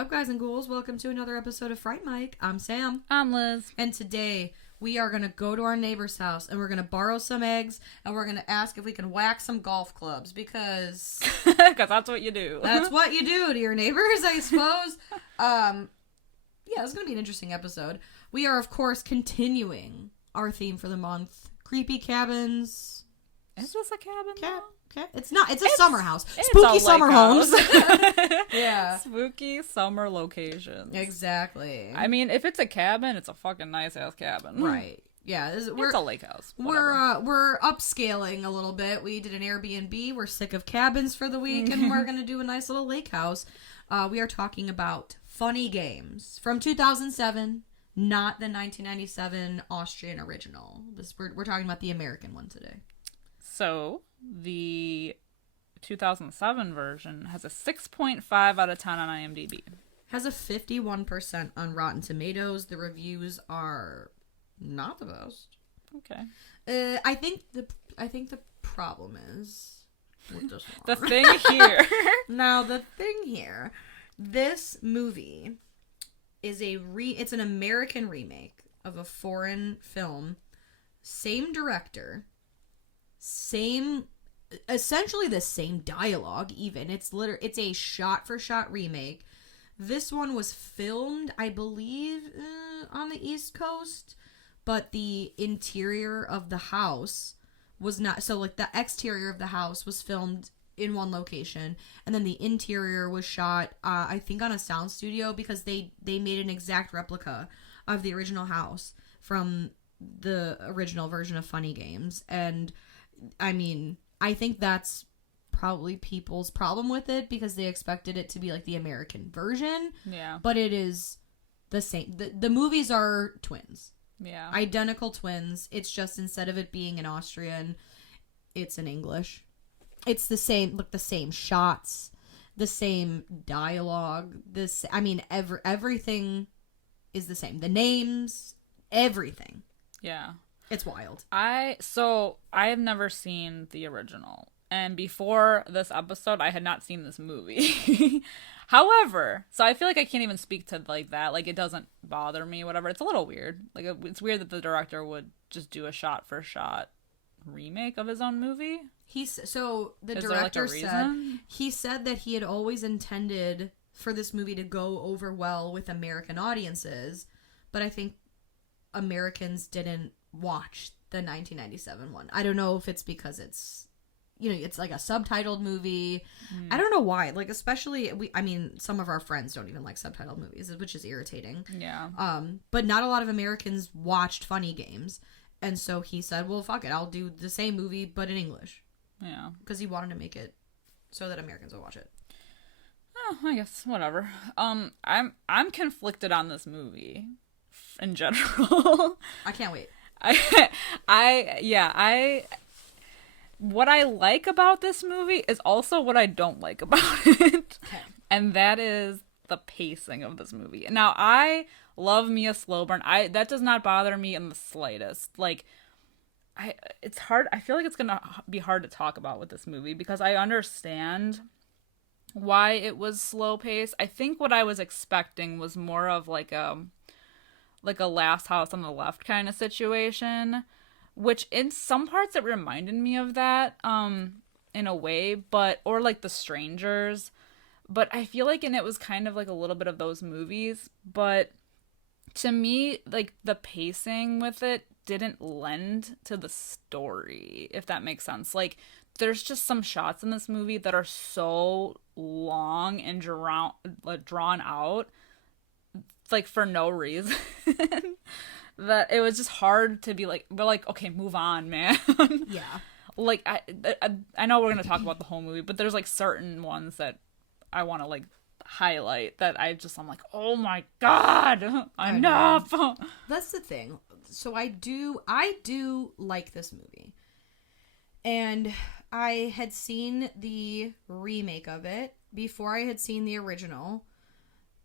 up, guys and ghouls? Welcome to another episode of Fright Mic. I'm Sam. I'm Liz. And today, we are going to go to our neighbor's house, and we're going to borrow some eggs, and we're going to ask if we can whack some golf clubs, because... Because that's what you do. That's what you do to your neighbors, I suppose. Yeah, it's going to be an interesting episode. We are, of course, continuing our theme for the month. Creepy cabins. Is this a cabin? It's not. It's a summer house. It's Spooky a summer house. homes. Yeah. Spooky summer locations. Exactly. I mean, if it's a cabin, it's a fucking nice ass cabin. Right. Yeah. It's a lake house. We're upscaling a little bit. We did an Airbnb. We're sick of cabins for the week, and we're gonna do a nice little lake house. We are talking about Funny Games from 2007, not the 1997 Austrian original. We're talking about the American one today. So, the 2007 version has a 6.5 out of 10 on IMDb. Has a 51% on Rotten Tomatoes. The reviews are not the best. Okay. I think the problem is with this one. The thing here. Now, the thing here, this movie is it's an American remake of a foreign film. Same director. Essentially the same dialogue even. It's a shot-for-shot remake. This one was filmed, I believe, on the East Coast, but the interior of the house was not. So, like, the exterior of the house was filmed in one location, and then the interior was shot, I think, on a sound studio, because they made an exact replica of the original house from the original version of Funny Games. And I mean, I think that's probably people's problem with it, because they expected it to be like the American version. Yeah. But it is the same. The movies are twins. Yeah. Identical twins. It's just, instead of it being in Austrian, it's in English. It's the same, the same shots, the same dialogue. Everything is the same. The names, everything. Yeah. It's wild. I have never seen the original, and before this episode, I had not seen this movie. However, so I feel like I can't even speak to like that. Like, it doesn't bother me, whatever. It's a little weird. Like, it's weird that the director would just do a shot-for-shot remake of his own movie. The director said that he had always intended for this movie to go over well with American audiences, but I think Americans didn't watch the 1997 one. I don't know if it's because it's like a subtitled movie. I don't know why. Like, especially some of our friends don't even like subtitled movies, which is irritating. Yeah. But not a lot of Americans watched Funny Games, and so he said, "Well, fuck it, I'll do the same movie but in English." Yeah. Because he wanted to make it so that Americans would watch it. Oh, I guess whatever. I'm conflicted on this movie in general. I can't wait. What I like about this movie is also what I don't like about it. Okay. And that is the pacing of this movie. Now, I love Mia Slowburn. That does not bother me in the slightest. Like, it's hard. I feel like it's gonna be hard to talk about with this movie, because I understand why it was slow paced. I think what I was expecting was more of like a Last House on the Left kind of situation, which in some parts it reminded me of that in a way, or like The Strangers, but I feel like it was kind of like a little bit of those movies. But to me, like, the pacing with it didn't lend to the story, if that makes sense. Like, there's just some shots in this movie that are so long and drawn out, like, for no reason, that it was just hard to be like, we're like, okay, move on, man. Yeah. Like, I know we're gonna talk about the whole movie, but there's like certain ones that I want to like highlight that I'm like, oh my god, enough. That's the thing. So I do like this movie, and I had seen the remake of it before I had seen the original.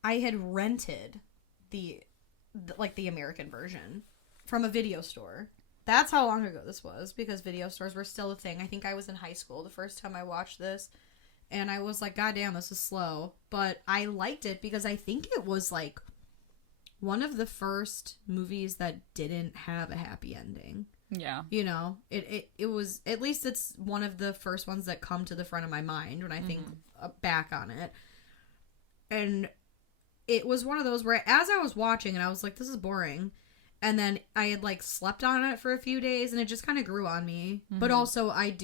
I had rented the American version from a video store. That's how long ago this was, because video stores were still a thing. I think I was in high school the first time I watched this, and I was like, God damn, this is slow. But I liked it because I think it was like one of the first movies that didn't have a happy ending. Yeah. You know, it was, at least it's one of the first ones that come to the front of my mind when I think back on it. And it was one of those where as I was watching and I was like, this is boring. And then I had like slept on it for a few days and it just kind of grew on me. But also I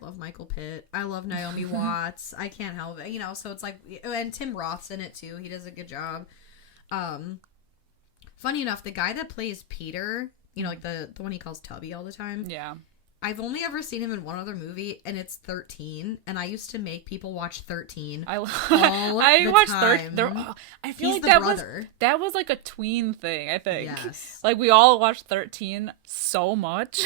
love Michael Pitt. I love Naomi Watts. I can't help it. You know, so it's like, and Tim Roth's in it too. He does a good job. Funny enough, the guy that plays Peter, you know, like the one he calls Tubby all the time. Yeah. I've only ever seen him in one other movie, and it's 13. And I used to make people watch 13. I watched 13. I feel He's like that was like a tween thing. I think. Yes. Like we all watched 13 so much.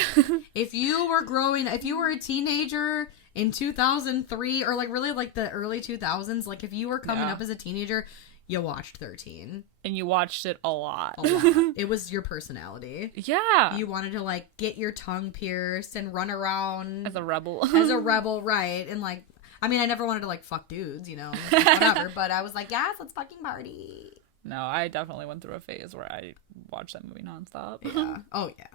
If you were a teenager in 2003, or like really like the early 2000s, like if you were coming up as a teenager, you watched 13. And you watched it a lot. It was your personality. Yeah. You wanted to, like, get your tongue pierced and run around. As a rebel. Right. And, like, I mean, I never wanted to, like, fuck dudes, you know, whatever. But I was like, yes, let's fucking party. No, I definitely went through a phase where I watched that movie nonstop. Yeah. Oh, yeah.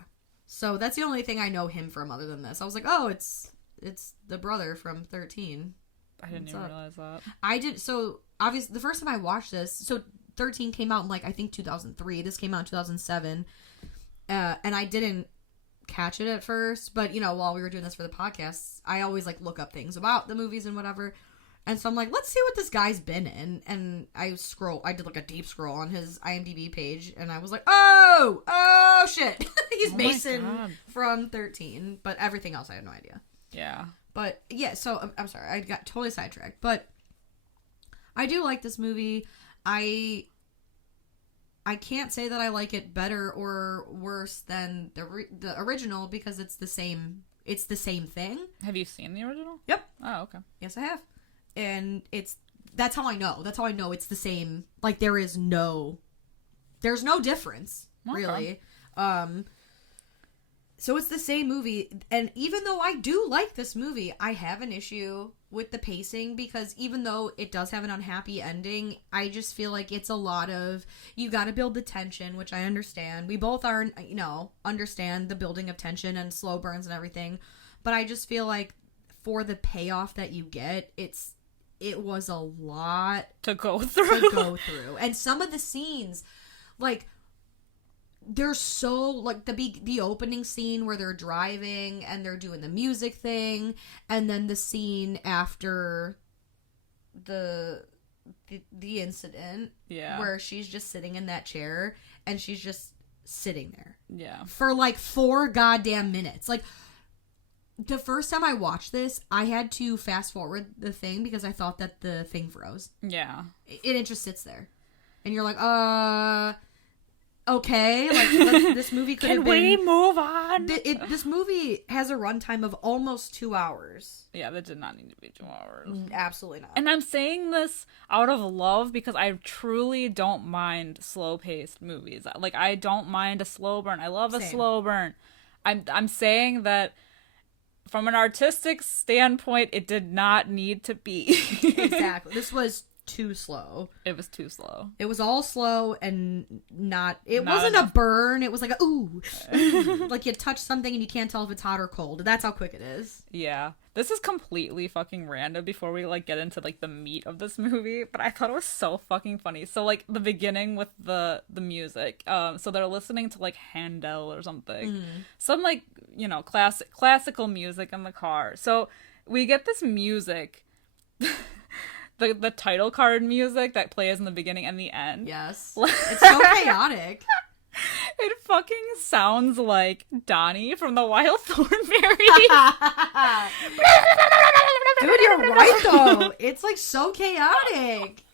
So that's the only thing I know him from other than this. I was like, oh, it's the brother from 13. I didn't even realize that. I did. So, obviously, the first time I watched this, so 13 came out in, like, I think 2003. This came out in 2007. And I didn't catch it at first. But, you know, while we were doing this for the podcast, I always, like, look up things about the movies and whatever. And so I'm like, let's see what this guy's been in. And I did, like, a deep scroll on his IMDb page. And I was like, oh, shit. He's Mason from 13. But everything else, I had no idea. Yeah. But, yeah, so, I'm sorry, I got totally sidetracked. But I do like this movie. I can't say that I like it better or worse than the original because it's the same thing. Have you seen the original? Yep. Oh, okay. Yes, I have. And that's how I know. That's how I know it's the same. Like, there's no difference, really. So it's the same movie, and even though I do like this movie, I have an issue with the pacing because even though it does have an unhappy ending, I just feel like it's a lot of, you gotta build the tension, which I understand. We both understand the building of tension and slow burns and everything, but I just feel like for the payoff that you get, it was a lot to go through. And some of the scenes, like, they're so, like, the opening scene where they're driving and they're doing the music thing, and then the scene after the incident, where she's just sitting in that chair and she's just sitting there, for like 4 goddamn minutes. Like, the first time I watched this, I had to fast forward the thing because I thought that the thing froze. Yeah, it just sits there, and you're like, okay, like, this movie could have been... Can we move on? This movie has a runtime of almost 2 hours. Yeah, that did not need to be 2 hours. Absolutely not. And I'm saying this out of love because I truly don't mind slow-paced movies. Like, I don't mind a slow burn. I love a slow burn. I'm saying that from an artistic standpoint, it did not need to be. Exactly. This was too slow. It was too slow. It was all slow and it wasn't enough. A burn. It was like a ooh. Like you touch something and you can't tell if it's hot or cold. That's how quick it is. Yeah. This is completely fucking random before we like get into like the meat of this movie, but I thought it was so fucking funny. So like the beginning with the music. So they're listening to like Handel or something. Some like, you know, classical music in the car. So we get this music the title card music that plays in the beginning and the end. Yes. It's so chaotic. It fucking sounds like Donnie from the Wild Thornberry. Dude, you're right though. It's like so chaotic.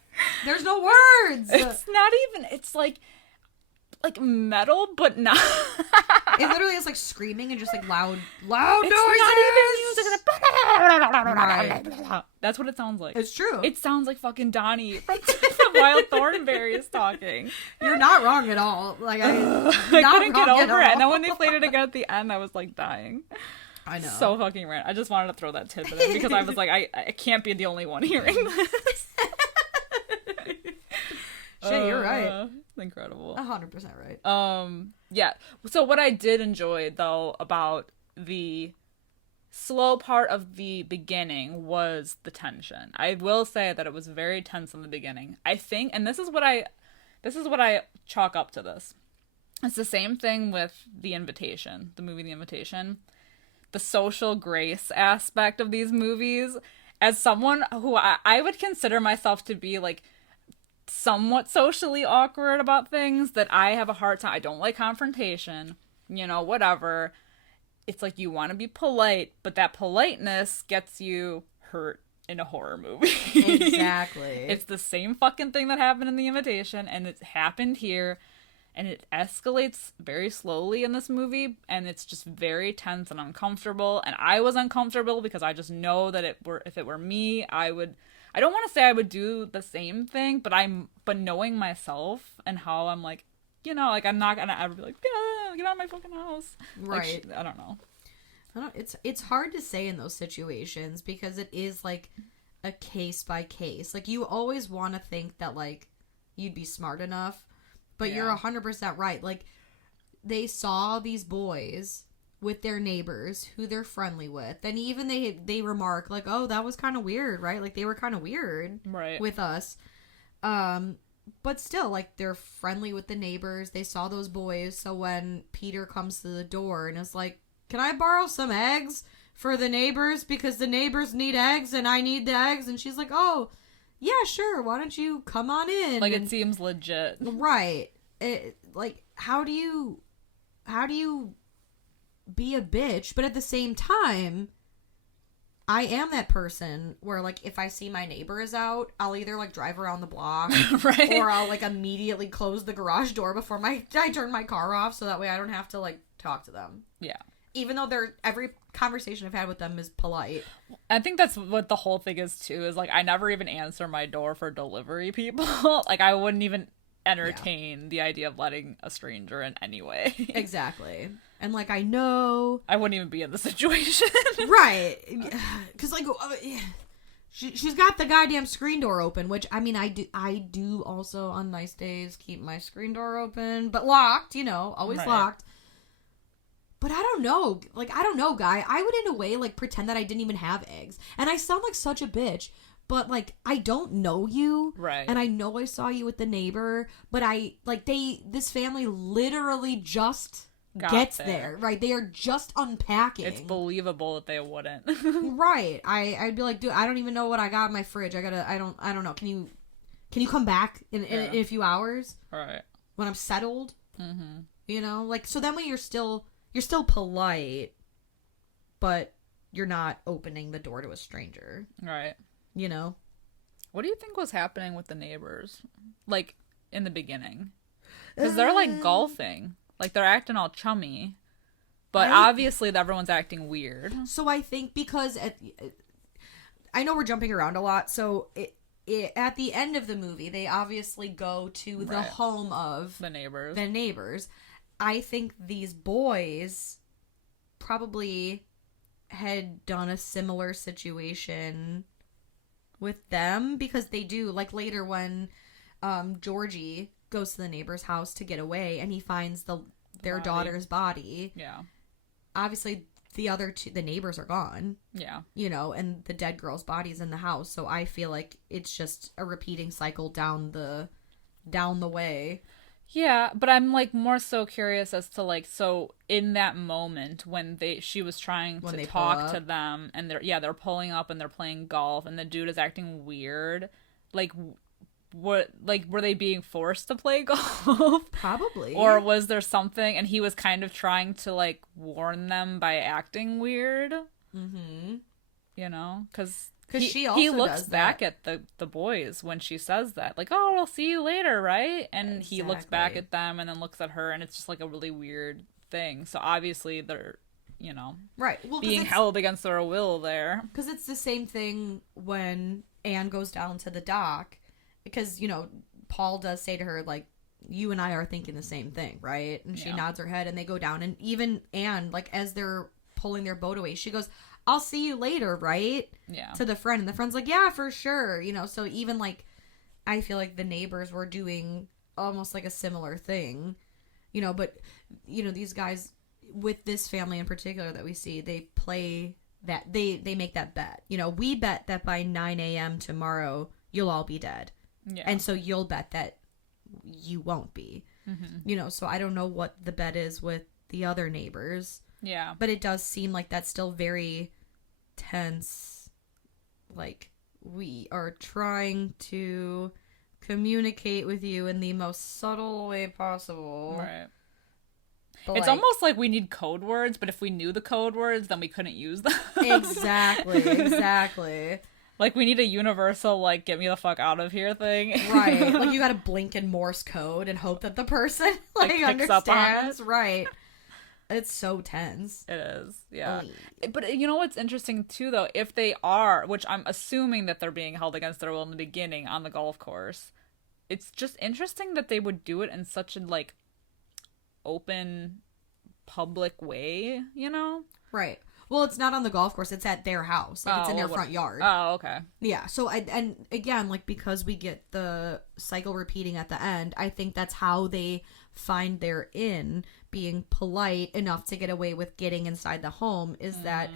There's no words. It's not even, it's like metal, but not. It literally is like screaming and just like loud it's noises. Not even music. Right. That's what it sounds like. It's true. It sounds like fucking Donnie from the Wild Thornberry is talking. You're not wrong at all. Like I couldn't get over it. And then when they played it again at the end, I was like dying. I know. So fucking random. I just wanted to throw that tidbit in because I was like, I can't be the only one hearing this. Shit, you're right. Incredible. 100% right. Yeah. So what I did enjoy though about the slow part of the beginning was the tension. I will say that it was very tense in the beginning. I think, and this is what I chalk up to this. It's the same thing with The Invitation, the movie The Invitation. The social grace aspect of these movies, as someone who I would consider myself to be like somewhat socially awkward about things, that I have a hard time. I don't like confrontation, whatever. It's like you want to be polite, but that politeness gets you hurt in a horror movie. Exactly. It's the same fucking thing that happened in The Invitation, and it happened here, and it escalates very slowly in this movie, and it's just very tense and uncomfortable, and I was uncomfortable because I just know that if it were me, I don't want to say I would do the same thing, but knowing myself and how I'm like, I'm not gonna ever be like, yeah, get out of my fucking house. Right. Like, I don't know. It's hard to say in those situations because it is like a case by case. Like you always want to think that like you'd be smart enough, but you're 100% right. Like they saw these boys with their neighbors who they're friendly with, and even they remark like, oh, that was kind of weird, right? Like they were kind of weird with us. But still, like, they're friendly with the neighbors. They saw those boys. So when Peter comes to the door and is like, can I borrow some eggs for the neighbors? Because the neighbors need eggs and I need the eggs. And she's like, oh, yeah, sure. Why don't you come on in? Like, it seems legit. Right. Like, how do you be a bitch? But at the same time, I am that person where, like, if I see my neighbor is out, I'll either, like, drive around the block right. or I'll, like, immediately close the garage door before I turn my car off so that way I don't have to, like, talk to them. Yeah. Even though every conversation I've had with them is polite. I think that's what the whole thing is, too, is, like, I never even answer my door for delivery people. Like, I wouldn't even entertain the idea of letting a stranger in anyway. Exactly. And, like, I know... I wouldn't even be in the situation. Right. Because, like, she's got the goddamn screen door open, which, I mean, I do also, on nice days, keep my screen door open. But locked, always locked. But I don't know. Like, I don't know, guy. I would, in a way, like, pretend that I didn't even have eggs. And I sound like such a bitch. But, like, I don't know you. Right. And I know I saw you with the neighbor. But this family literally just... gets there, right? They are just unpacking. It's believable that they wouldn't. Right. I'd be like, dude, I don't even know what I got in my fridge. I don't know. Can you come back in a few hours? Right. When I'm settled? Mm-hmm. Like, so then when you're still polite, but you're not opening the door to a stranger. Right. What do you think was happening with the neighbors? Like, in the beginning? Because they're, like, golfing. Like, they're acting all chummy. But obviously everyone's acting weird. So I think because... I know we're jumping around a lot. So at the end of the movie, they obviously go to the home of... the neighbors. I think these boys probably had done a similar situation with them. Because they do. Like, later when Georgie... goes to the neighbor's house to get away, and he finds their daughter's body. Yeah. Obviously, the neighbors are gone. Yeah. And the dead girl's body's in the house. So I feel like it's just a repeating cycle down the way. Yeah, but I'm like more so curious as to like, so in that moment when she was trying to talk to them, and they're pulling up and they're playing golf, and the dude is acting weird, like. Were they being forced to play golf? Probably. Or was there something, and he was kind of trying to, like, warn them by acting weird? Mm-hmm. Because he looks back at the boys when she says that. Like, oh, I'll see you later, right? And he looks back at them and then looks at her, and it's just, like, a really weird thing. So, obviously, they're, right. Well, being held against their will there. Because it's the same thing when Anne goes down to the dock. Because, Paul does say to her, like, you and I are thinking the same thing, right? And she nods her head, and they go down. And even Anne, like, as they're pulling their boat away. She goes, I'll see you later, right? Yeah. To the friend. And the friend's like, yeah, for sure. You know, so even like, I feel like the neighbors were doing almost like a similar thing, you know, but, you know, these guys with this family in particular that we see, they play that, they make that bet. You know, we bet that by 9 a.m. tomorrow, you'll all be dead. Yeah. And so you'll bet that you won't be. Mm-hmm. You know, so I don't know what the bet is with the other neighbors. Yeah. But it does seem like that's still very tense. Like, we are trying to communicate with you in the most subtle way possible. Right. But it's almost like we need code words, but if we knew the code words, then we couldn't use them. Exactly. Like, we need a universal, like, get me the fuck out of here thing. Right. Like, you gotta blink in Morse code and hope that the person, like picks up on understands. Right. It's so tense. It is, yeah. But you know what's interesting, too, though? If they are, which I'm assuming that they're being held against their will in the beginning on the golf course, it's just interesting that they would do it in such a, like, open, public way, you know? Right. Well, it's not on the golf course. It's at their house. Like, it's in their front yard. Oh, okay. Yeah. So, and again, like, because we get the cycle repeating at the end, I think that's how they find their in, being polite enough to get away with getting inside the home, is that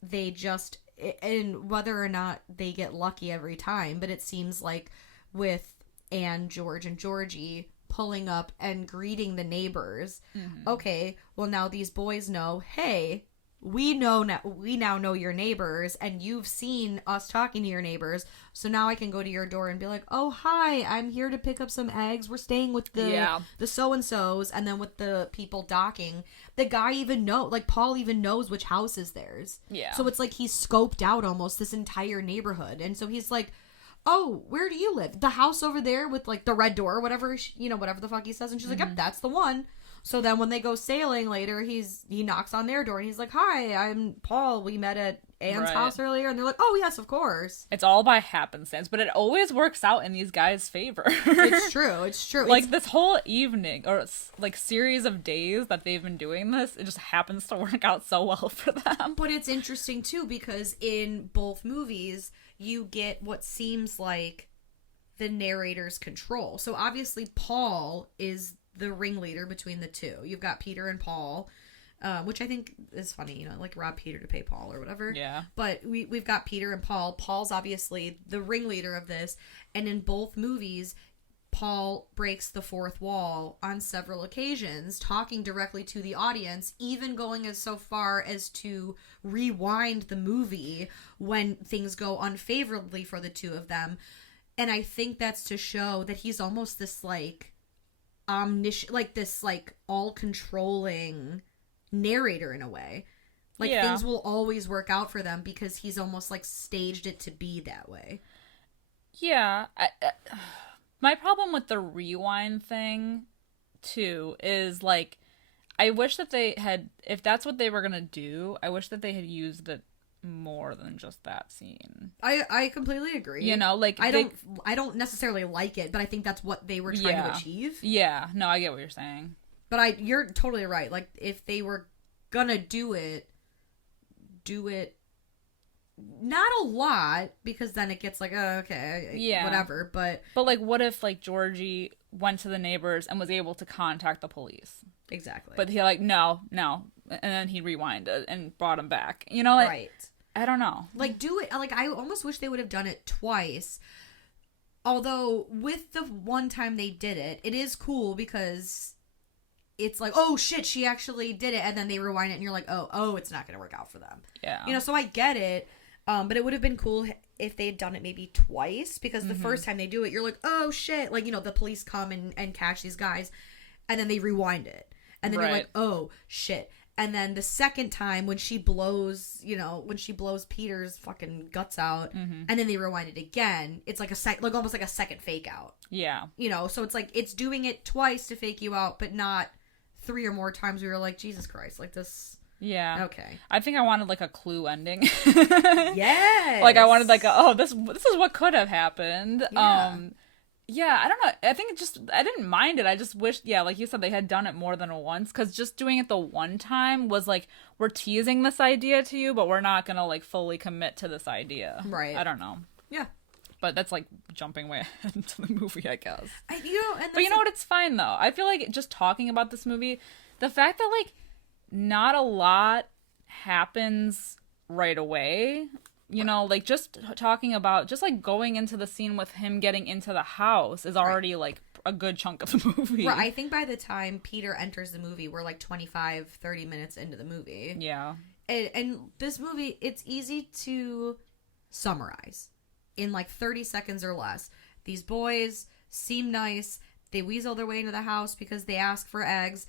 they just, and whether or not they get lucky every time, but it seems like with Anne, George, and Georgie pulling up and greeting the neighbors, okay, well, now these boys know, hey, we now know your neighbors, and you've seen us talking to your neighbors, so now I can go to your door and be like, oh, hi, I'm here to pick up some eggs. We're staying with the so-and-sos, and then with the people docking, the guy Paul even knows which house is theirs. Yeah. So it's like he's scoped out almost this entire neighborhood, and so he's like, oh, where do you live? The house over there with, like, the red door, whatever, whatever the fuck he says, and she's like, yep, that's the one. So then when they go sailing later, he knocks on their door and he's like, hi, I'm Paul. We met at Anne's house earlier. And they're like, oh, yes, of course. It's all by happenstance, but it always works out in these guys' favor. It's true. Like, this whole evening, or, like, series of days that they've been doing this, it just happens to work out so well for them. But it's interesting, too, because in both movies, you get what seems like the narrator's control. So obviously Paul is the ringleader between the two. You've got Peter and Paul, which I think is funny, like rob Peter to pay Paul or whatever. Yeah. But we've got Peter and Paul. Paul's obviously the ringleader of this, and in both movies, Paul breaks the fourth wall on several occasions, talking directly to the audience, even going as so far as to rewind the movie when things go unfavorably for the two of them. And I think that's to show that he's almost this, like, omniscient, like this, like, all-controlling narrator in a way. Like, things will always work out for them because he's almost, like, staged it to be that way. Yeah. My problem with the rewind thing, too, is, like, I wish that they had, if that's what they were gonna do, I wish that they had used it more than just that scene. I completely agree. You know, like, I don't necessarily like it, but I think that's what they were trying to achieve. Yeah, no, I get what you're saying. But you're totally right. Like, if they were gonna do it not a lot, because then it gets like, oh, okay, whatever. But like, what if, like, Georgie went to the neighbors and was able to contact the police? Exactly. But he, like, no, and then he rewinded and brought him back. You know, like, right. I don't know. Like, do it, like, I almost wish they would have done it twice. Although, with the one time they did it, it is cool because it's like, oh, shit, she actually did it. And then they rewind it and you're like, oh, it's not going to work out for them. Yeah. So I get it. But it would have been cool if they had done it maybe twice, because the first time they do it, you're like, oh, shit. Like, the police come and catch these guys, and then they rewind it. And then you're like, oh, shit. And then the second time when she blows Peter's fucking guts out, and then they rewind it again, it's like almost like a second fake out. Yeah. So it's like, it's doing it twice to fake you out, but not 3 or more times where you're like, Jesus Christ, like this. Yeah. Okay. I think I wanted, like, a Clue ending. Yes. Like, I wanted, like, this is what could have happened. Yeah. Yeah, I don't know. I think I didn't mind it. I just wished, yeah, like you said, they had done it more than once. Because just doing it the one time was like, we're teasing this idea to you, but we're not gonna like fully commit to this idea. Right. I don't know. Yeah. But that's like jumping way ahead into the movie, I guess. And but you know what? It's fine though. I feel like just talking about this movie, the fact that like not a lot happens right away. You know, like just talking about just like going into the scene with him getting into the house is already like a good chunk of the movie. Right. I think by the time Peter enters the movie, we're like 25, 30 minutes into the movie. Yeah. And this movie, it's easy to summarize in like 30 seconds or less. These boys seem nice. They weasel their way into the house because they ask for eggs.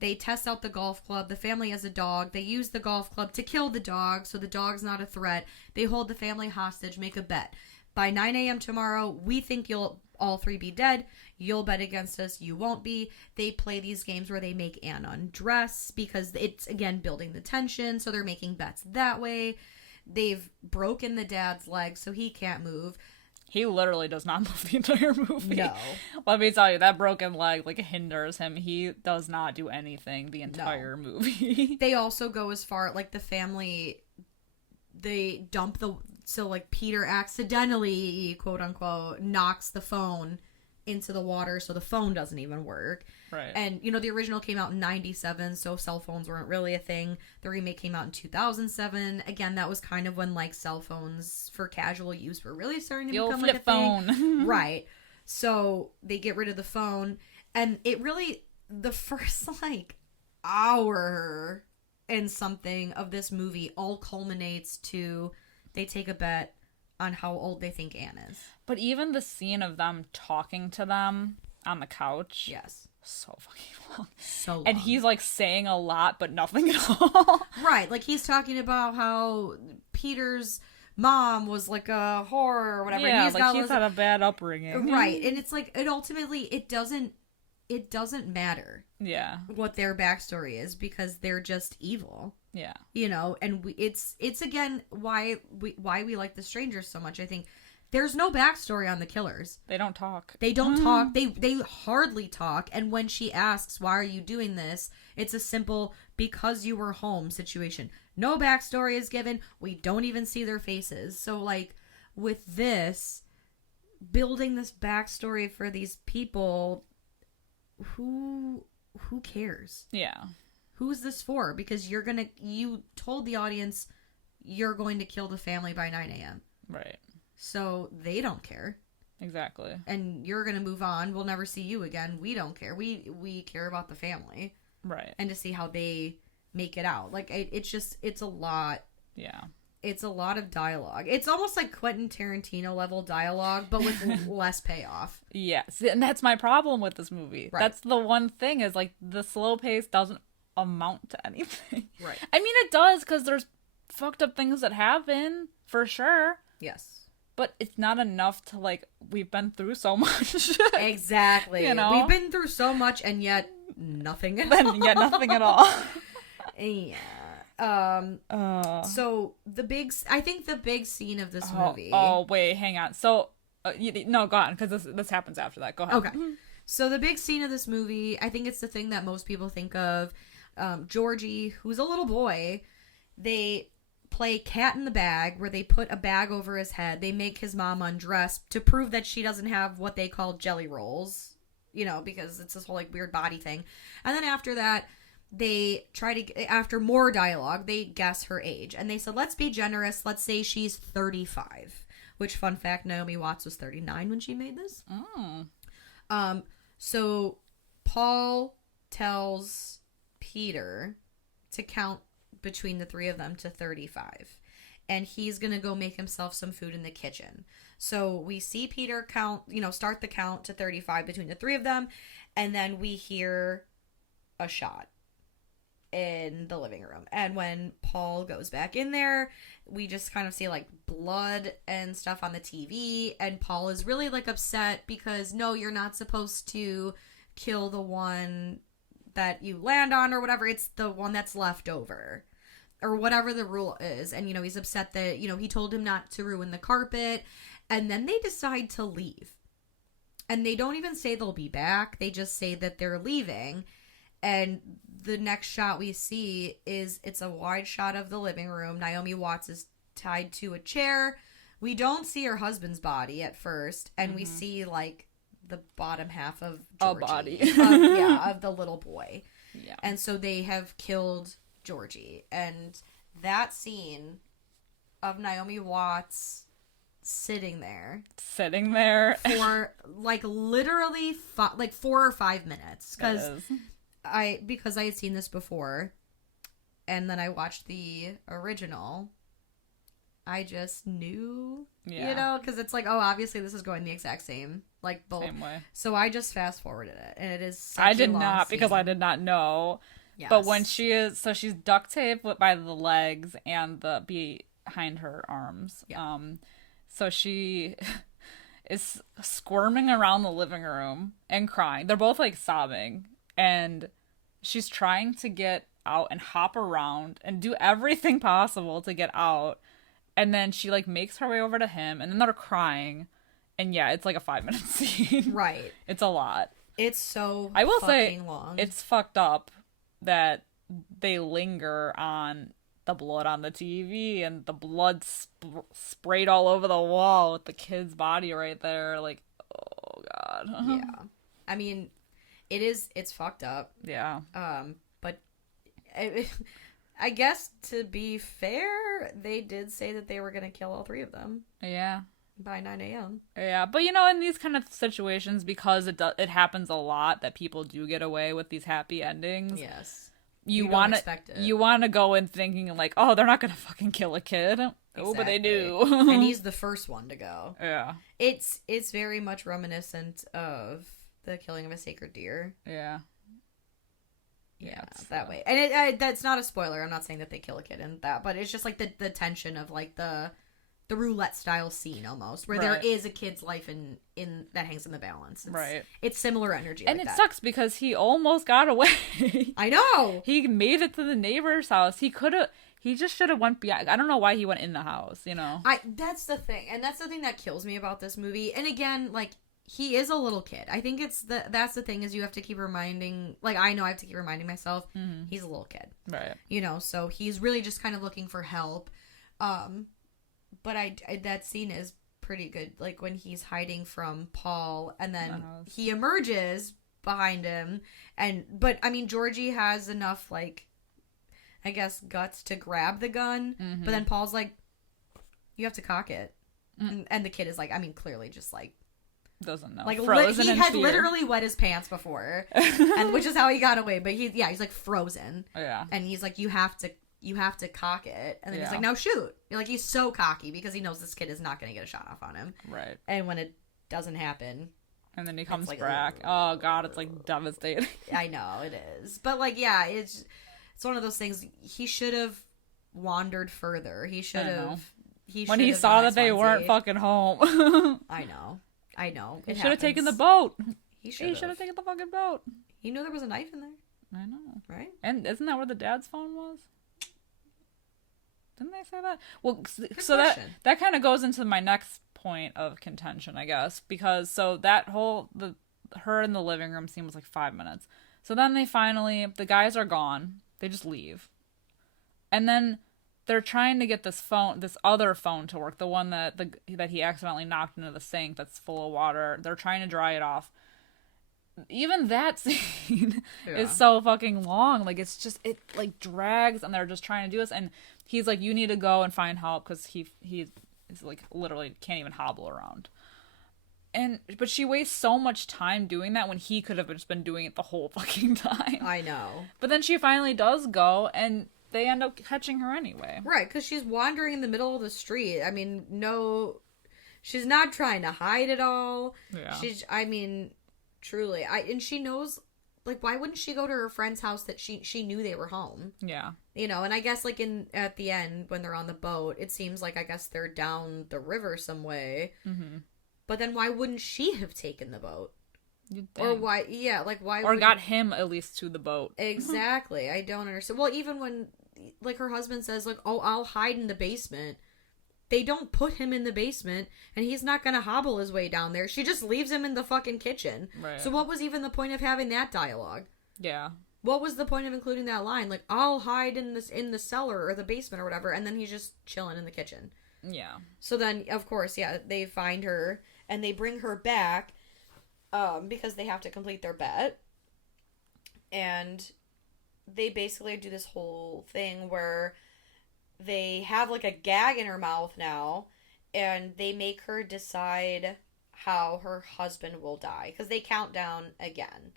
They test out the golf club. The family has a dog. They use the golf club to kill the dog, so the dog's not a threat. They hold the family hostage, make a bet. By 9 a.m. tomorrow, we think you'll all three be dead. You'll bet against us. You won't be. They play these games where they make Anne undress because it's, again, building the tension, so they're making bets that way. They've broken the dad's leg, so he can't move. He literally does not move the entire movie. No. Let me tell you, that broken leg like hinders him. He does not do anything the entire movie. They also go as far, like the family, they dump so like Peter accidentally, quote unquote, knocks the phone into the water so the phone doesn't even work. Right. And, the original came out in 97, so cell phones weren't really a thing. The remake came out in 2007. Again, that was kind of when, like, cell phones for casual use were really starting to become, like, a phone. thing. Right. So they get rid of the phone, and it really, the first, like, hour and something of this movie all culminates to they take a bet on how old they think Anne is. But even the scene of them talking to them on the couch. Yes. So fucking long. So long. And he's like saying a lot, but nothing at all. Right. Like he's talking about how Peter's mom was like a whore or whatever. Yeah, and like he's had a bad upbringing. Right. And it's like, it doesn't matter. Yeah. What their backstory is because they're just evil. Yeah. And it's again why we like The Strangers so much. I think there's no backstory on the killers. They don't talk. They don't talk. They hardly talk. And when she asks, why are you doing this? It's a simple, because you were home situation. No backstory is given. We don't even see their faces. So, like, with this, building this backstory for these people, who cares? Yeah. Who's this for? Because you told the audience you're going to kill the family by 9 a.m. Right. So they don't care. Exactly. And you're going to move on. We'll never see you again. We don't care. We care about the family. Right. And to see how they make it out. Like, it's a lot. Yeah. It's a lot of dialogue. It's almost like Quentin Tarantino level dialogue, but with less payoff. Yes. And that's my problem with this movie. Right. That's the one thing is, like, the slow pace doesn't amount to anything. Right. I mean, it does because there's fucked up things that happen, for sure. Yes. But it's not enough to, like, we've been through so much. Exactly. You know? We've been through so much and yet nothing at all. Yet nothing at all. Yeah. So I think the big scene of this movie. Oh, wait, hang on. So, no, go on, because this happens after that. Go ahead. Okay. So the big scene of this movie, I think it's the thing that most people think of. Georgie, who's a little boy, they play cat in the bag, where they put a bag over his head. They make his mom undress to prove that she doesn't have what they call jelly rolls, because it's this whole like weird body thing. And then after that, they after more dialogue, they guess her age. And they said, let's be generous. Let's say she's 35. Which, fun fact, Naomi Watts was 39 when she made this. Oh. So Paul tells Peter to count between the three of them to 35. And he's going to go make himself some food in the kitchen. So we see Peter start the count to 35 between the three of them. And then we hear a shot in the living room. And when Paul goes back in there, we just kind of see like blood and stuff on the TV. And Paul is really like upset because no, you're not supposed to kill the one that you land on or whatever. It's the one that's left over or whatever the rule is. And, he's upset that, he told him not to ruin the carpet. And then they decide to leave. And they don't even say they'll be back. They just say that they're leaving. And the next shot we see is it's a wide shot of the living room. Naomi Watts is tied to a chair. We don't see her husband's body at first. And we see, like, the bottom half of Georgie. A body. Of the little boy. Yeah. And so they have killed Georgie. And that scene of Naomi Watts sitting there for like literally 4 or 5 minutes, because I had seen this before, and then I watched the original. I just knew, because it's like, oh, obviously this is going the exact same, like, both. Same way. So I just fast forwarded it, and it is such I a did long not, scene. because I did not know. Yes. But when she's duct taped by the legs and the behind her arms. Yeah. So she is squirming around the living room and crying. They're both, like, sobbing, and she's trying to get out and hop around and do everything possible to get out. And then she, like, makes her way over to him, and then they're crying. And yeah, it's like a 5-minute scene. Right. It's a lot. It's so I will fucking say, long. It's fucked up that they linger on the blood on the TV and the blood sprayed all over the wall with the kid's body right there. Like, oh, God. Yeah. I mean, it's fucked up. Yeah. But I guess, to be fair, they did say that they were going to kill all 3 of them. Yeah. By 9 a.m. Yeah, but, you know, in these kind of situations, because it happens a lot that people do get away with these happy endings. Yes. You want to go in thinking, like, oh, they're not going to fucking kill a kid. Exactly. Oh, but they do. And he's the first one to go. Yeah. It's very much reminiscent of the killing of a sacred deer. Yeah. Yeah, that way. And that's not a spoiler. I'm not saying that they kill a kid in that, but it's just, like, the tension of, like, the roulette style scene almost, where there is a kid's life in that hangs in the balance. It's similar energy. And it sucks because he almost got away. I know. He made it to the neighbor's house. He just should have went beyond. I don't know why he went in the house, you know. That's the thing. And that's the thing that kills me about this movie. And again, like, he is a little kid. I think that's the thing, is you have to keep reminding, like, I know I have to keep reminding myself, he's a little kid. Right. You know, so he's really just kind of looking for help. But that scene is pretty good. Like, when he's hiding from Paul, and then he emerges behind him. But, I mean, Georgie has enough, like, I guess, guts to grab the gun. But then Paul's like, you have to cock it. And the kid is like, I mean, clearly just, like, doesn't know. Like, he had literally wet his pants before, and which is how he got away. But he's like frozen. Yeah. And he's like, you have to cock it. And then he's like, now shoot. You're like, he's so cocky because he knows this kid is not going to get a shot off on him. Right. And when it doesn't happen, and then he comes back. Oh God, it's like devastating. I know it is, but like, yeah, it's one of those things. He should have wandered further. He should have. When he saw that they weren't fucking home. I know. He should have taken the boat. He should have taken the fucking boat. He knew there was a knife in there. I know. Right? And isn't that where the dad's phone was? Didn't they say that? Well, Good so question. that kind of goes into my next point of contention, I guess, because so that whole her in the living room scene was like 5 minutes. So then the guys are gone. They just leave. And then they're trying to get this other phone to work, the one that he accidentally knocked into the sink that's full of water. They're trying to dry it off. Even that scene is so fucking long. Like, it like drags, and they're just trying to do this. And he's like, you need to go and find help, because he's like literally can't even hobble around. But she wastes so much time doing that when he could have just been doing it the whole fucking time. I know. But then she finally does go, and they end up catching her anyway. Right, because she's wandering in the middle of the street. I mean, she's not trying to hide at all. Yeah. Truly. And she knows, like, why wouldn't she go to her friend's house that she knew they were home? Yeah. You know, and I guess, like, at the end, when they're on the boat, it seems like, I guess they're down the river some way. Mm-hmm. But then why wouldn't she have taken the boat? Or why or got him at least to the boat. Exactly. I don't understand. Well, even when, like, her husband says, like, oh, I'll hide in the basement. they don't put him in the basement, and he's not gonna hobble his way down there. She just leaves him in the fucking kitchen. Right. So what was even the point of having that dialogue? Yeah. What was the point of including that line? Like, I'll hide in the cellar or the basement or whatever, and then he's just chilling in the kitchen. Yeah. So then, of course, yeah, they find her, and they bring her back, because they have to complete their bet. And they basically do this whole thing where they have, like, a gag in her mouth now, and they make her decide how her husband will die, because they count down again.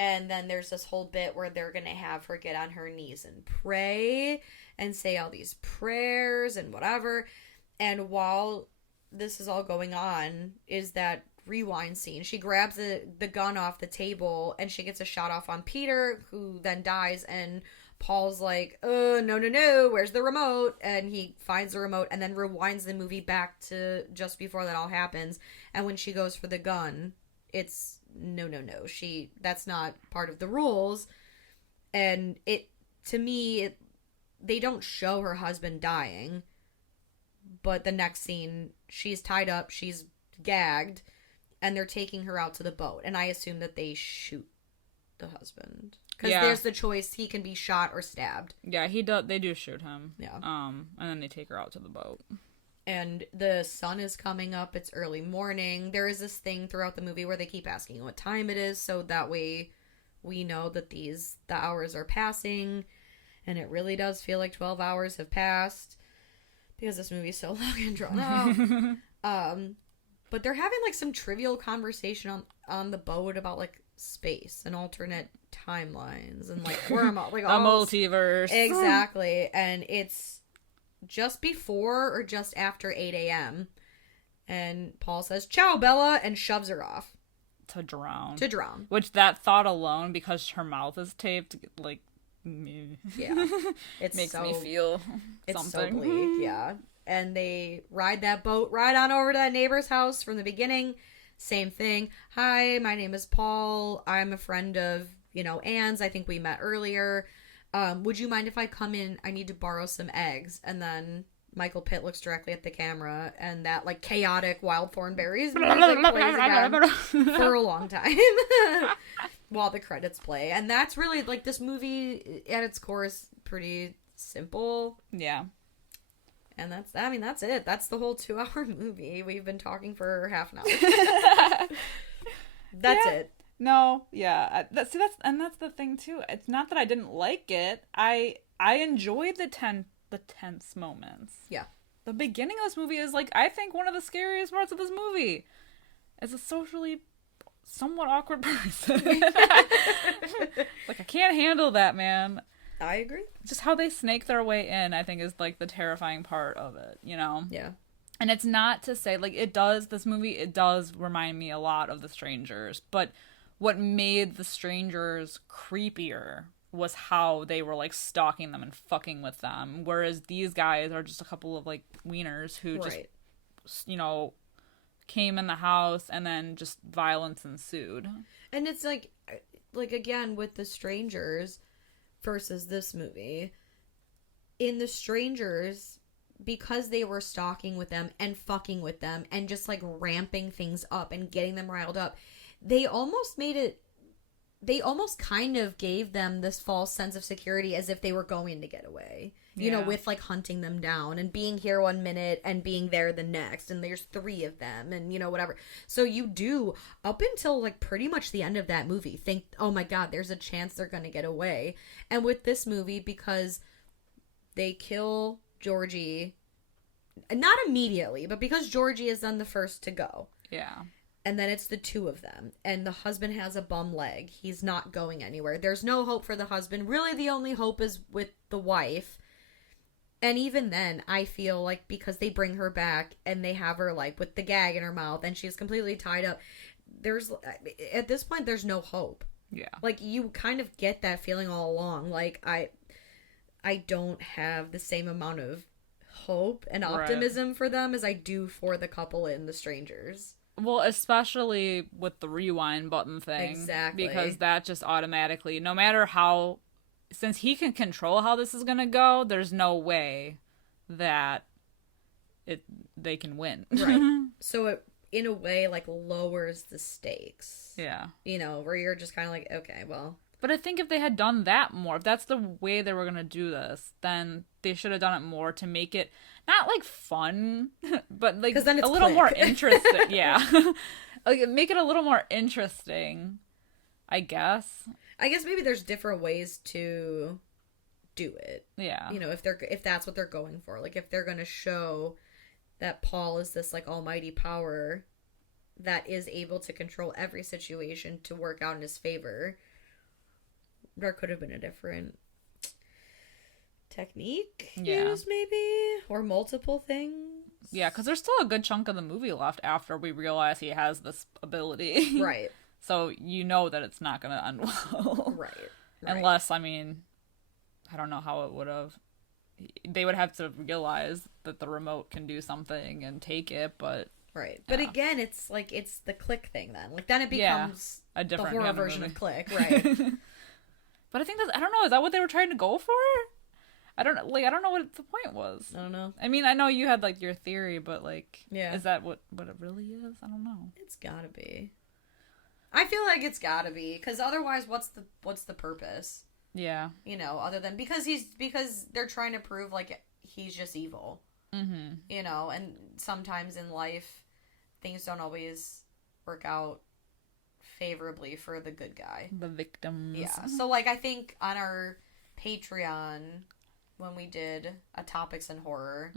And then there's this whole bit where they're going to have her get on her knees and pray and say all these prayers and whatever. And while this is all going on is that rewind scene. She grabs the gun off the table and she gets a shot off on Peter, who then dies. And Paul's like, no, where's the remote? And he finds the remote and then rewinds the movie back to just before that all happens. And when she goes for the gun, it's no. That's not part of the rules. And they don't show her husband dying. But the next scene, she's tied up, she's gagged, and they're taking her out to the boat. And I assume that they shoot the husband. Because there's the choice, he can be shot or stabbed. Yeah, they do shoot him. Yeah. And then they take her out to the boat. And the sun is coming up. It's early morning. There is this thing throughout the movie where they keep asking what time it is, so that way we know that the hours are passing. And it really does feel like 12 hours have passed, because this movie is so long and drawn out. But they're having, like, some trivial conversation on the boat about, like, space and alternate timelines and, like, wormhole. Like, a multiverse. Exactly. And it's just before or just after 8 a.m. And Paul says, "Ciao, Bella," and shoves her off. To drown. Which, that thought alone, because her mouth is taped, like, yeah, it makes me feel it's something. So bleak, yeah. And they ride that boat right on over to that neighbor's house from the beginning. Same thing. "Hi, my name is Paul. I'm a friend of, Anne's. I think we met earlier. Would you mind if I come in? I need to borrow some eggs." And then Michael Pitt looks directly at the camera, and that, like, chaotic Wild Thornberries music plays again for a long time while the credits play. And that's really, like, this movie at its core is pretty simple. Yeah. And that's it. That's the whole 2-hour movie. We've been talking for half an hour. That's it. No, yeah. That's the thing too. It's not that I didn't like it. I enjoyed the tense moments. Yeah. The beginning of this movie is, like, I think one of the scariest parts of this movie. As a socially somewhat awkward person. Like, I can't handle that, man. I agree. Just how they snake their way in, I think, is, like, the terrifying part of it, Yeah. And it's not to say, like, it does remind me a lot of The Strangers, but what made The Strangers creepier was how they were, like, stalking them and fucking with them, whereas these guys are just a couple of, like, wieners who just, came in the house and then just violence ensued. And it's like again, with The Strangers versus this movie, in The Strangers, because they were stalking with them and fucking with them and just, like, ramping things up and getting them riled up, they almost kind of gave them this false sense of security, as if they were going to get away, with, like, hunting them down and being here one minute and being there the next, and there's 3 of them and, whatever. So you do, up until, like, pretty much the end of that movie, think, oh my god, there's a chance they're gonna get away. And with this movie, because they kill Georgie, not immediately, but because Georgie is then the first to go. Yeah. And then it's the 2 of them. And the husband has a bum leg. He's not going anywhere. There's no hope for the husband. Really, the only hope is with the wife. And even then, I feel like, because they bring her back and they have her, like, with the gag in her mouth and she's completely tied up, at this point, there's no hope. Yeah. Like, you kind of get that feeling all along. Like, I don't have the same amount of hope and optimism for them as I do for the couple in The Strangers. Well, especially with the rewind button thing. Exactly. Because that just automatically, no matter how, since he can control how this is going to go, there's no way that they can win. Right. So it, in a way, like, lowers the stakes. Yeah. You know, where you're just kind of like, okay, well. But I think if they had done that more, if that's the way they were going to do this, then they should have done it more to make it not like fun, but like then it's a little quick. more interesting. Yeah. Like make it a little more interesting, I guess. I guess maybe there's different ways to do it. Yeah. You know, if that's what they're going for. Like, if they're going to show that Paul is this, like, almighty power that is able to control every situation to work out in his favor, there could have been a different technique used, maybe, or multiple things. Yeah, because there's still a good chunk of the movie left after we realize he has this ability. Right. So you know that it's not going to end well. Right. Unless, I mean, I don't know how it would have. They would have to realize that the remote can do something and take it, but... Right. But again, it's like, it's the Click thing then. Like, then it becomes a different the horror kind of version movie. of Click. Right. But I think I don't know, is that what they were trying to go for? I don't know what the point was. I don't know. I mean, I know you had, like, your theory, but, like, yeah. Is that what it really is? I don't know. It's gotta be. I feel like it's gotta be, because otherwise, what's the purpose? Yeah. You know, other than because they're trying to prove, like, he's just evil. Mm-hmm. You know, and sometimes in life, things don't always work out favorably for the good guy. The victims. Yeah. So, like, I think on our Patreon, when we did a Topics in Horror,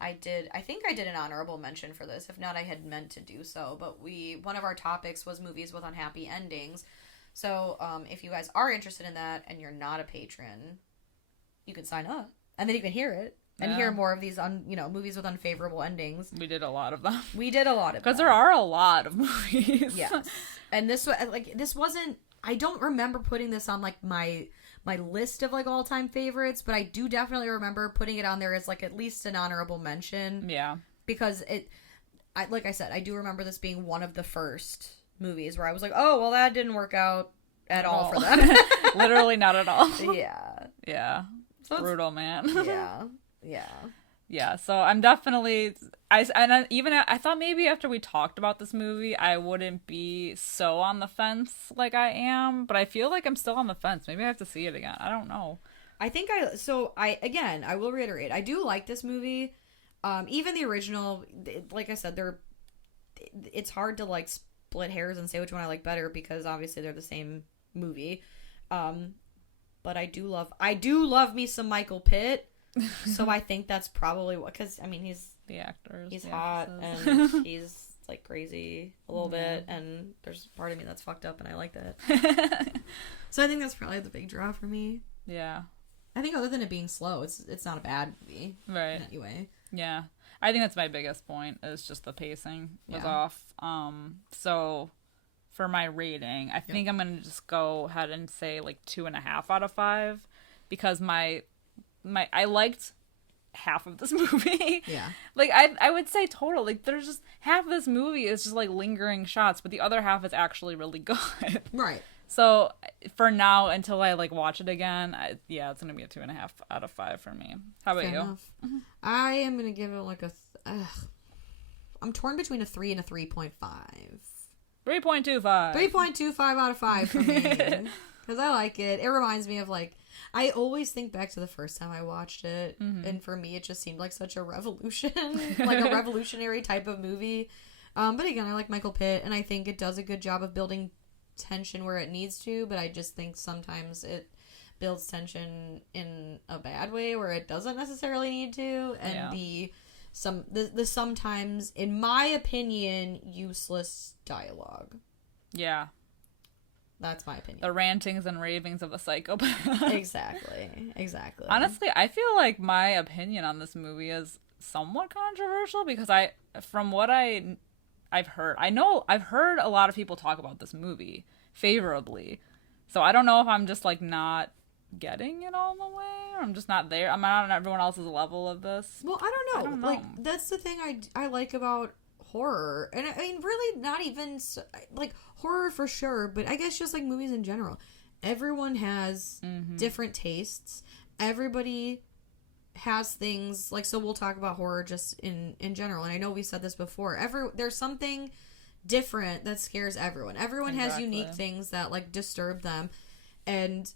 I think I did an honorable mention for this. If not, I had meant to do so. But one of our topics was movies with unhappy endings. So, if you guys are interested in that and you're not a patron, you can sign up. And then you can hear it. And hear more of these, movies with unfavorable endings. We did a lot of them. Because there are a lot of movies. Yes. And this wasn't, I don't remember putting this on, like, my list of, like, all-time favorites, but I do definitely remember putting it on there as, like, at least an honorable mention. Yeah. Because like I said, I do remember this being one of the first movies where I was like, oh, well, that didn't work out at all for them. Literally not at all. Yeah. Yeah. So brutal, man. Yeah. Yeah. Yeah, so I'm definitely... I thought maybe after we talked about this movie, I wouldn't be so on the fence like I am, but I feel like I'm still on the fence. Maybe I have to see it again. I don't know. I think I will reiterate, I do like this movie. Even the original, like I said, it's hard to, like, split hairs and say which one I like better because obviously they're the same movie. But I do love me some Michael Pitt. So I think that's probably what, because I mean he's the actors, he's hot and he's, like, crazy a little bit, and there's part of me that's fucked up and I like that. So I think that's probably the big draw for me. Yeah, I think other than it being slow, it's not a bad movie, right? Anyway, yeah, I think that's my biggest point is just the pacing was off. So for my rating, I think I'm gonna just go ahead and say, like, 2.5 out of 5 because I liked half of this movie. Yeah. Like, I would say total, like, there's just half of this movie is just, like, lingering shots, but the other half is actually really good. Right. So, for now, until I, like, watch it again, it's gonna be a 2.5 out of 5 for me. How about you? Enough. I am gonna give it, like, I'm torn between a 3 and a 3.5. 3.25. 3.25 out of 5 for me. Because I like it. It reminds me of, like, I always think back to the first time I watched it, and for me, it just seemed like such a revolution, like a revolutionary type of movie. But again, I like Michael Pitt, and I think it does a good job of building tension where it needs to, but I just think sometimes it builds tension in a bad way where it doesn't necessarily need to, and the sometimes, in my opinion, useless dialogue. Yeah. That's my opinion. The rantings and ravings of a psychopath. Exactly. Honestly, I feel like my opinion on this movie is somewhat controversial because from what I've heard, I've heard a lot of people talk about this movie favorably. So I don't know if I'm just, like, not getting it all the way, or I'm just not there. I'm not on everyone else's level of this. Well, I don't know. Like, that's the thing I like about horror, and I mean, really not even like horror for sure, but I guess just, like, movies in general. Everyone has different tastes. Everybody has things like, so we'll talk about horror just in general, and I know we said this before. There's something different that scares everyone. Everyone has unique things that like disturb them, and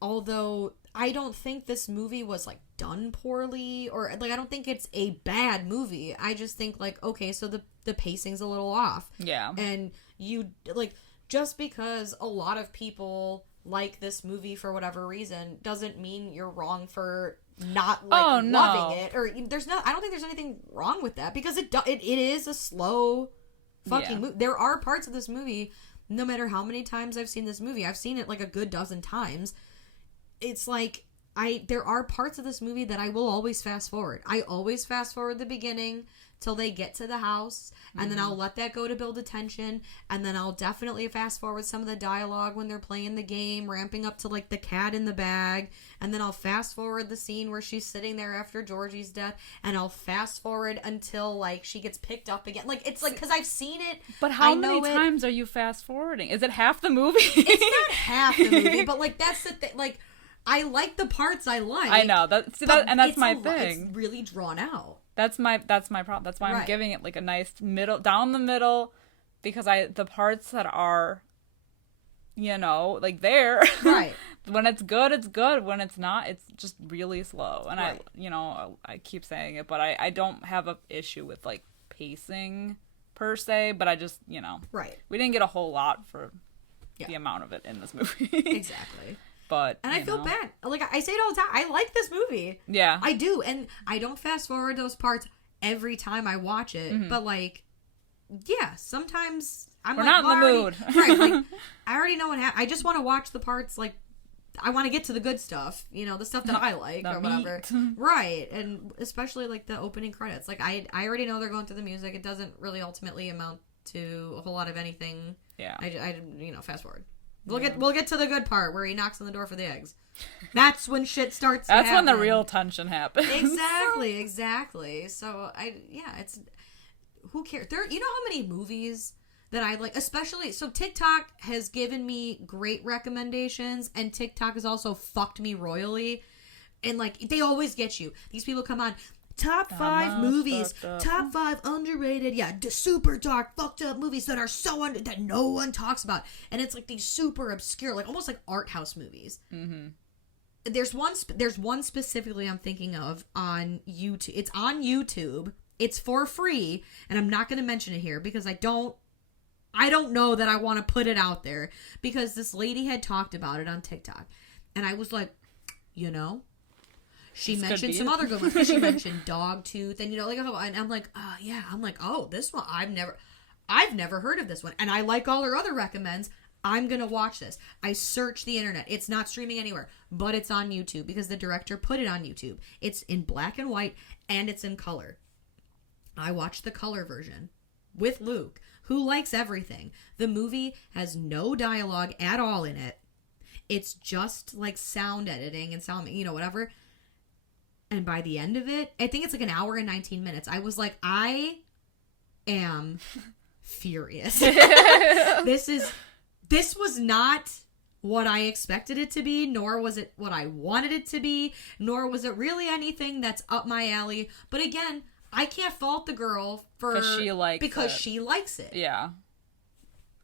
although I don't think this movie was like done poorly, or like I don't think it's a bad movie. I just think like, okay, so the pacing's a little off. Yeah. And you like, just because a lot of people like this movie for whatever reason doesn't mean you're wrong for not like loving it. Or I don't think there's anything wrong with that, because it is a slow fucking movie. There are parts of this movie, no matter how many times I've seen this movie, I've seen it like a good dozen times. It's like there are parts of this movie that I will always fast forward. I always fast forward the beginning till they get to the house, and then I'll let that go to build attention, and then I'll definitely fast forward some of the dialogue when they're playing the game, ramping up to like the cat in the bag, and then I'll fast forward the scene where she's sitting there after Georgie's death, and I'll fast forward until like she gets picked up again. Like, it's like, because I've seen it. But how many times are you fast forwarding? Is it half the movie? It's not half the movie, but like that's the thing. Like, I like the parts I like. I know that's my thing. It's really drawn out. That's my problem. That's why I'm giving it like a nice middle, down the middle, because the parts that are, like there. Right. When it's good, it's good. When it's not, it's just really slow. And right. I keep saying it, but I don't have an issue with like pacing per se, but I just, right. We didn't get a whole lot for the amount of it in this movie. Exactly. But, and I feel bad. Like, I say it all the time. I like this movie. Yeah. I do. And I don't fast forward those parts every time I watch it. Mm-hmm. But, like, yeah, sometimes We're not in the mood. Right. Like, I already know what happened. I just want to watch the parts, like, I want to get to the good stuff. The stuff that I like or whatever. Right. And especially, like, the opening credits. Like, I already know they're going through the music. It doesn't really ultimately amount to a whole lot of anything. Yeah. I fast forward. We'll get to the good part where he knocks on the door for the eggs. That's when shit starts to happen. That's when the real tension happens. Exactly. So it's, who cares? How many movies that I like, especially, so TikTok has given me great recommendations, and TikTok has also fucked me royally. And like, they always get you. These people come on, top 5 movies, top 5 underrated, super dark, fucked up movies that are that no one talks about. And it's like these super obscure, like almost like art house movies. Mm-hmm. There's one specifically I'm thinking of on YouTube. It's on YouTube. It's for free, and I'm not going to mention it here because I don't know that I want to put it out there, because this lady had talked about it on TikTok, and I was like, she mentioned some other good ones. She mentioned Dogtooth, and and I'm like, oh, this one I've never heard of this one, and I like all her other recommends. I'm gonna watch this. I searched the internet. It's not streaming anywhere, but it's on YouTube because the director put it on YouTube. It's in black and white, and it's in color. I watched the color version with Luke, who likes everything. The movie has no dialogue at all in it. It's just like sound editing and sound, whatever. And by the end of it, I think it's like an hour and 19 minutes. I was like, I am furious. This was not what I expected it to be, nor was it what I wanted it to be, nor was it really anything that's up my alley. But again, I can't fault the girl because she likes it. Yeah.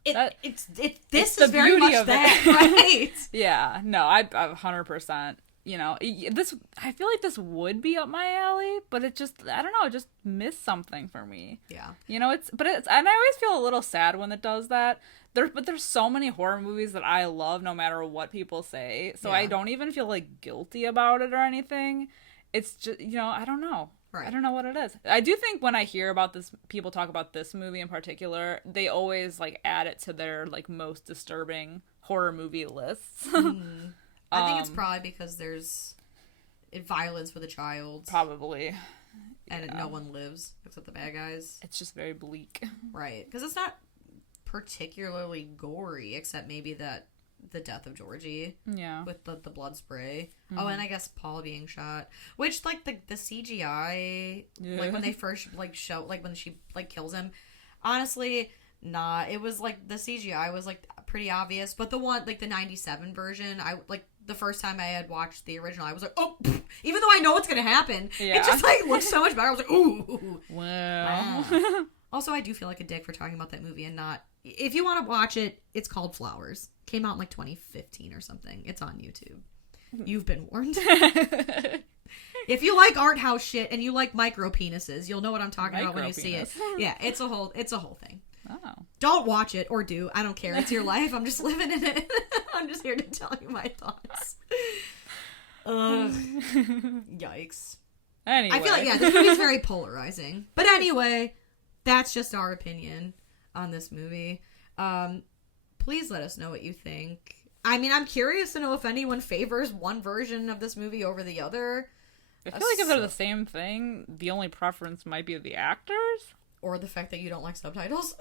This is very much that, right? Yeah. No, I 100%. This, I feel like this would be up my alley, but it just, I don't know, it just missed something for me. Yeah. And I always feel a little sad when it does that. There's so many horror movies that I love no matter what people say, so I don't even feel like guilty about it or anything. It's just, I don't know. Right. I don't know what it is. I do think when I hear about this, people talk about this movie in particular, they always like add it to their like most disturbing horror movie lists. I think it's probably because there's violence with a child. Probably. And no one lives except the bad guys. It's just very bleak. Right. Because it's not particularly gory, except maybe the death of Georgie. Yeah. With the blood spray. Mm-hmm. Oh, and I guess Paul being shot. Which, like, the CGI, like, when they first, like, show, like, when she, like, kills him, honestly, nah, it was, like, the CGI was, like, pretty obvious. But the one, like, the 97 version, the first time I had watched the original, I was like, oh, pfft. Even though I know what's gonna happen, Yeah. it just like looks so much better. I was like, ooh. Wow. Also, I do feel like a dick for talking about that movie and not. If you want to watch it, it's called Flowers. Came out in like 2015 or something. It's on YouTube. You've been warned. If you like art house shit and you like micro penises, you'll know what I'm talking about when you see it. Yeah, it's a whole thing. Oh. Don't watch it or do. I don't care. It's your life. I'm just living in it. I'm just here to tell you my thoughts. Yikes. Anyway. I feel like, yeah, this movie's very polarizing. But anyway, that's just our opinion on this movie. Please let us know what you think. I mean, I'm curious to know if anyone favors one version of this movie over the other. I feel like if they're the same thing, the only preference might be the actors. Or the fact that you don't like subtitles.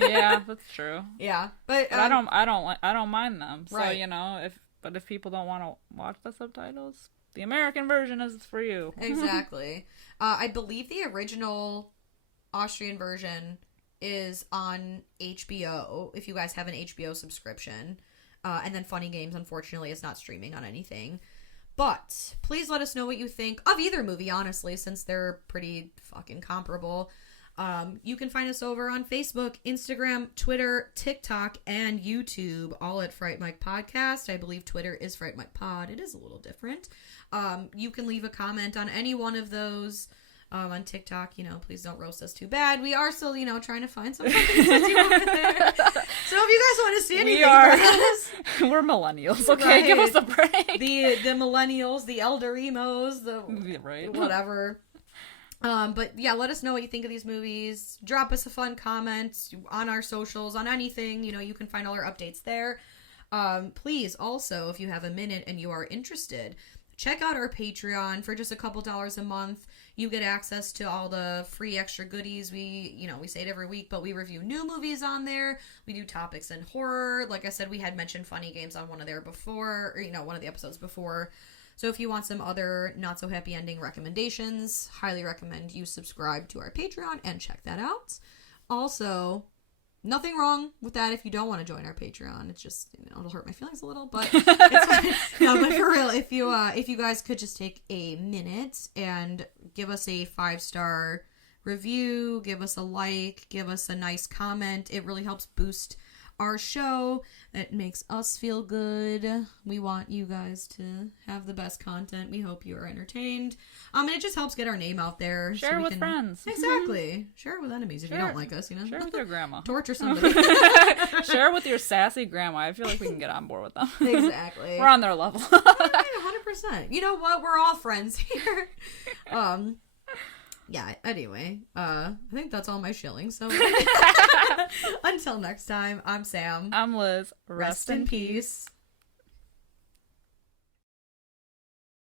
Yeah, that's true. Yeah, but I don't mind them. So right. you know, if people don't want to watch the subtitles, the American version is for you. Exactly. I believe the original Austrian version is on HBO. If you guys have an HBO subscription, and then Funny Games, unfortunately, is not streaming on anything. But please let us know what you think of either movie, honestly, since they're pretty fucking comparable. You can find us over on Facebook, Instagram, Twitter, TikTok, and YouTube, all at Fright Mic Podcast. I believe Twitter is Fright Mic Pod. It is a little different. You can leave a comment on any one of those. On TikTok, please don't roast us too bad. We are still, trying to find something to do over there. So if you guys want to see anything from us, we're millennials, okay? Right. Give us a break. The millennials, the elder emos, the right. whatever. But yeah, let us know what you think of these movies. Drop us a fun comment on our socials, on anything. You can find all our updates there. Please also, if you have a minute and you are interested, check out our Patreon. For just a couple dollars a month, you get access to all the free extra goodies. We say it every week, but we review new movies on there. We do topics in horror. Like I said, we had mentioned Funny Games on one of the episodes before. So if you want some other not so happy ending recommendations, highly recommend you subscribe to our Patreon and check that out. Also, nothing wrong with that if you don't want to join our Patreon. It's just, it'll hurt my feelings a little, but it's fine. No, but for real, if you guys could just take a minute and give us a 5-star review, give us a like, give us a nice comment. It really helps boost our show. It makes us feel good. We want you guys to have the best content. We hope you are entertained. And it just helps get our name out there. Share it with friends. Exactly. Share it with enemies if you don't like us, Share it with your grandma. Torture somebody. Share it with your sassy grandma. I feel like we can get on board with them. Exactly. We're on their level. 100%. You know what? We're all friends here. Yeah, anyway, I think that's all my shilling, so until next time, I'm Sam. I'm Liz. Rest in peace.